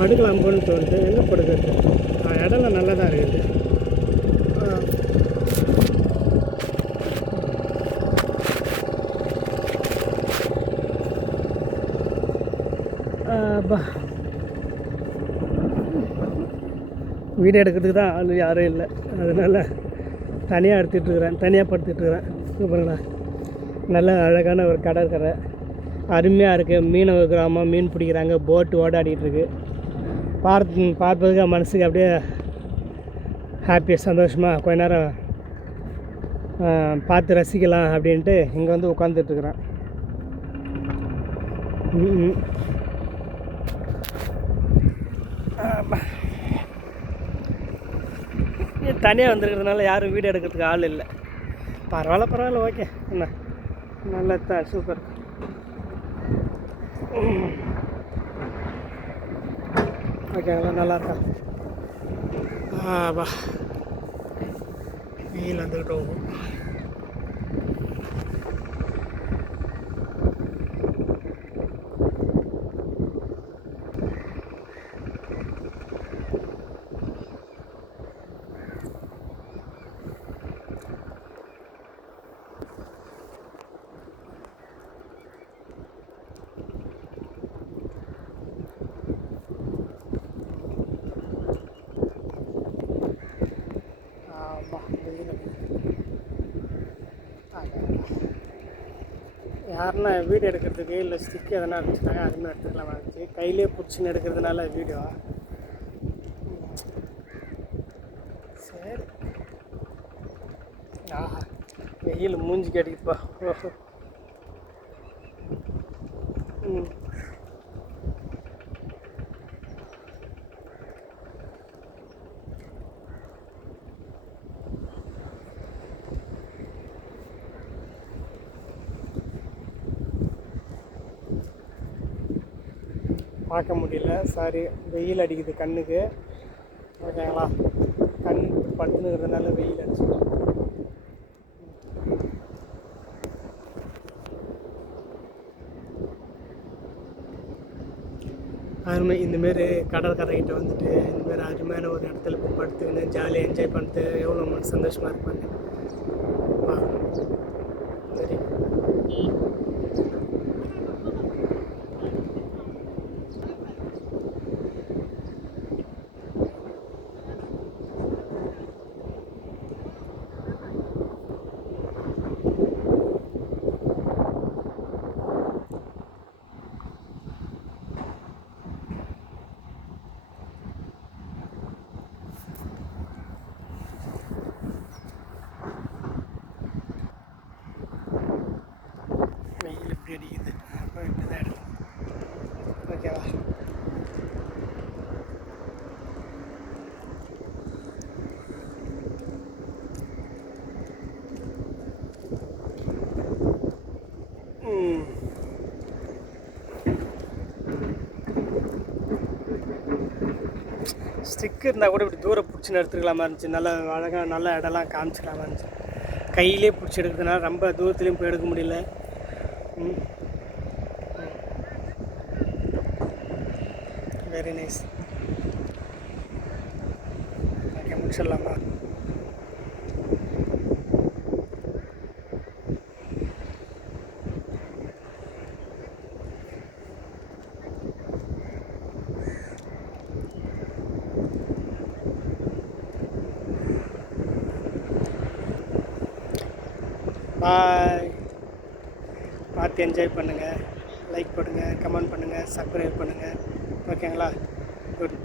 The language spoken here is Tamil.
படுக்கலாம் போன்னு தோணுது எங்கே படுக்கிறது? ஆ, இடம்லாம் நல்லா தான் இருக்குது. ஆ. வீடியோ எடுக்கிறதுக்கு தான் ஆள் யாரும் இல்லை. அதனால் தனியாக எடுத்துகிட்ருக்குறேன் தனியாக படுத்துட்ருக்குறேன் சூப்பருங்களா நல்ல அழகான ஒரு கடற்கரை. அருமையாக இருக்குது மீனவ கிராமம் மீன் பிடிக்கிறாங்க. போட்டு ஓடாடிட்டுருக்கு. பார்த்து பார்ப்பதுக்கு மனசுக்கு அப்படியே ஹாப்பியாக சந்தோஷமாக கொஞ்ச நேரம் பார்த்து ரசிக்கலாம் அப்படின்ட்டு இங்கே வந்து உட்காந்துட்டுருக்குறேன் தனியாக வந்திருக்கிறதுனால யாரும் வீடியோ எடுக்கிறதுக்கு ஆள் இல்லை. பரவாயில்ல பரவாயில்ல ஓகே என்ன? நல்ல தான் சூப்பர் ஓகேங்களா நல்லாயிருக்கா ஆ வா. வெயில் வந்துக்கிட்டு போகும் ஆமாம் வெயில் அடிக்குது. அதான். யாருன்னா வீடியோ எடுக்கிறதுக்கு இல்லை ஸ்டிக் எதனா அடிச்சுட்டாங்க அதுமாதிரி எடுத்துக்கலாம் வாங்கிச்சு. கையிலே பிடிச்சின்னு எடுக்கிறதுனால வீடியோ சரி. ஆஹா வெயில் மூஞ்சி அடிக்குதுப்பா ஓஹோ. ம். பார்க்க முடியல. சாரி வெயில் அடிக்குது கண்ணுக்கு. ஓகேங்களா கண் பட்டுனுக்கிறதுனால வெயில் அடிச்சு. அருமை இந்தமாரி கடற்கரைக்கிட்ட வந்துட்டு இந்தமாரி அருமையான ஒரு இடத்துல போய் படுத்துக்கின்னு ஜாலியாக என்ஜாய் பண்ணிட்டு எவ்வளோ மனசு சந்தோஷமாக இருப்பாங்க. ஆ சரி வெயில் இப்படி அடிக்குது அப்போ இப்படி தான் எடுக்கும் ஸ்டிக் இருந்தால் கூட இப்படி தூரம் பிடிச்சின்னு எடுத்துக்கலாமா இருந்துச்சு. நல்லா அழகாக நல்ல இடம்லாம் காமிச்சிக்கலாமா இருந்துச்சு. கையிலே பிடிச்சி எடுக்கிறதுனால ரொம்ப தூரத்துலேயும் போய் எடுக்க முடியல. வெரி நைஸ் ஓகே முடிச்சிடலாமா பாய் பார்த்து என்ஜாய் பண்ணுங்கள் லைக் பண்ணுங்கள் கமெண்ட் பண்ணுங்கள் சப்ஸ்கிரைப் பண்ணுங்கள் ஓகேங்களா? குட்.